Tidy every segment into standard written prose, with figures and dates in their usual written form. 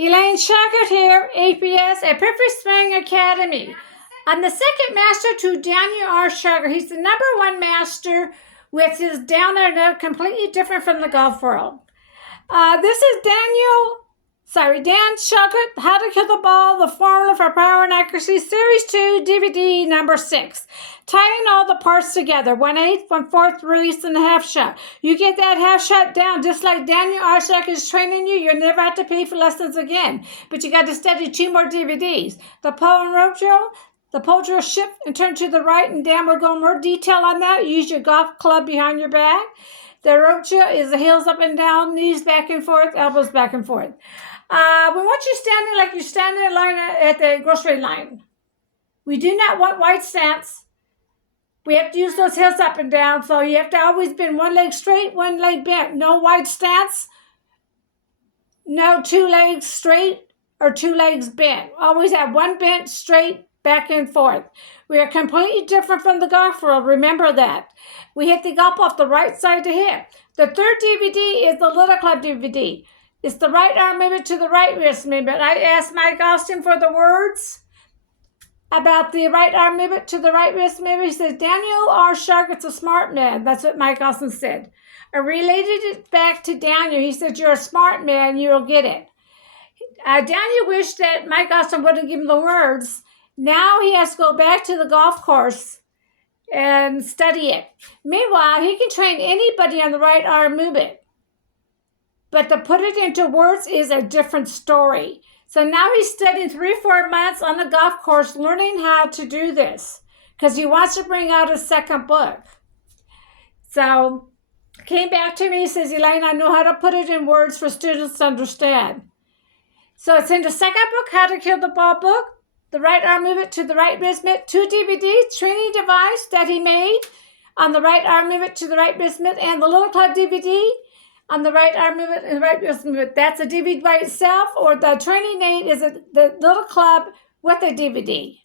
Elaine Shauger here, APS, a Perfect Swing Academy. I'm the second master to Daniel R. Shauger. He's the number one master with his down and out, completely different from the golf world. This is Dan Shauger, How to Kill the Ball, The Formula for Power and Accuracy, Series 2, DVD number 6. Tying all the parts together, 1/8, 1/4 release, and a half shot. You get that half shot down, just like Daniel R. Shauger is training you, you'll never have to pay for lessons again. But you got to study 2 more DVDs. The pole and rope drill, the pole drill shift and turn to the right, and Dan will go in more detail on that. Use your golf club behind your back. The rope drill is the heels up and down, knees back and forth, elbows back and forth. We want you standing like you're standing in line at the grocery line. We do not want wide stance. We have to use those heels up and down, so you have to always bend one leg straight, one leg bent. No wide stance, no 2 legs straight or 2 legs bent. Always have one bent, straight, back and forth. We are completely different from the golf world. Remember that. We hit the golf off the right side to hit. The third DVD is the Little Club DVD. It's the right arm movement to the right wrist movement. I asked Mike Austin for the words about the right arm movement to the right wrist movement. He says, Daniel R. Shauger's a smart man. That's what Mike Austin said. I related it back to Daniel. He said, you're a smart man. You'll get it. Daniel wished that Mike Austin wouldn't give him the words. Now he has to go back to the golf course and study it. Meanwhile, he can train anybody on the right arm movement. But to put it into words is a different story. So now he's studying 3 or 4 months on the golf course, learning how to do this because he wants to bring out a second book. So came back to me, he says, Elaine, I know how to put it in words for students to understand. So it's in the second book, How to Kill the Ball book, the right arm movement to the right wrist movement, 2 DVDs, training device that he made on the right arm movement to the right wrist movement, and the Little Club DVD on the right arm movement and the right wrist movement. That's a DVD by itself, or the training aid is the Little Club with a DVD.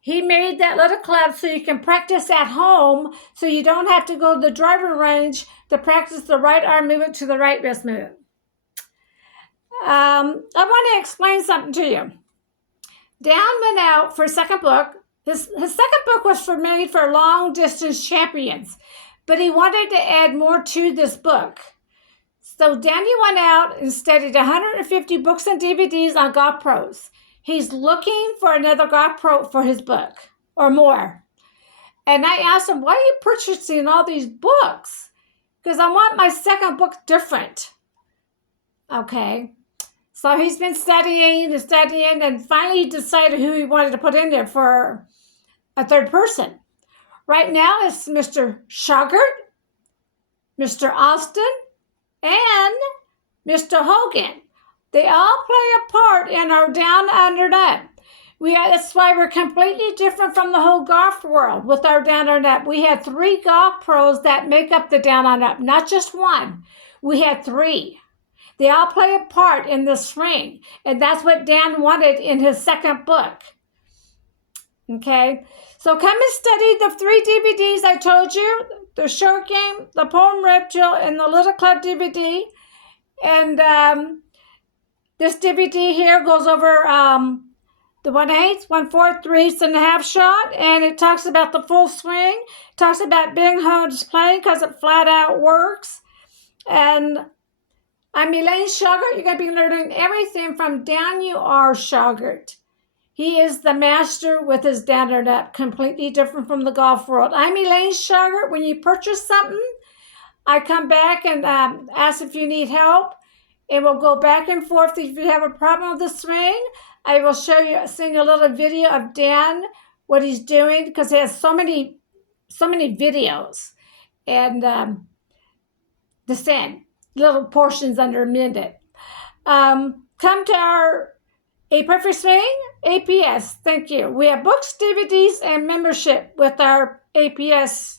He made that Little Club so you can practice at home, so you don't have to go to the driving range to practice the right arm movement to the right wrist movement. I want to explain something to you. Dan went out for a second book. His second book was made for long-distance champions, but he wanted to add more to this book. So Danny went out and studied 150 books and DVDs on golf pros. He's looking for another golf pro for his book or more. And I asked him, why are you purchasing all these books? Because I want my second book different. Okay. So he's been studying, and finally he decided who he wanted to put in there for a third person. Right now it's Mr. Shauger, Mr. Austin, and Mr. Hogan. They all play a part in our down under net. That's why we're completely different from the whole golf world with our down under net. We have 3 golf pros that make up the down under net, not just one. We have 3. They all play a part in the swing, and that's what Dan wanted in his second book. Okay, so come and study the 3 DVDs I told you, the short game, the pole and rope drill, and the Little Club DVD. And this DVD here goes over the 1/8, 1/4, 3/8, and a half shot, and it talks about the full swing. It talks about being home playing because it flat out works. And I'm Elaine Shauger. You're going to be learning everything from Daniel R. Shauger. He is the master with his down and up, completely different from the golf world. I'm Elaine Shauger. When you purchase something, I come back and ask if you need help, and we'll go back and forth. If you have a problem with the swing, I will send you a little video of Dan, what he's doing, because he has so many videos, and to send little portions under a minute. Come to A Perfect Swing, APS. Thank you. We have books, DVDs, and membership with our APS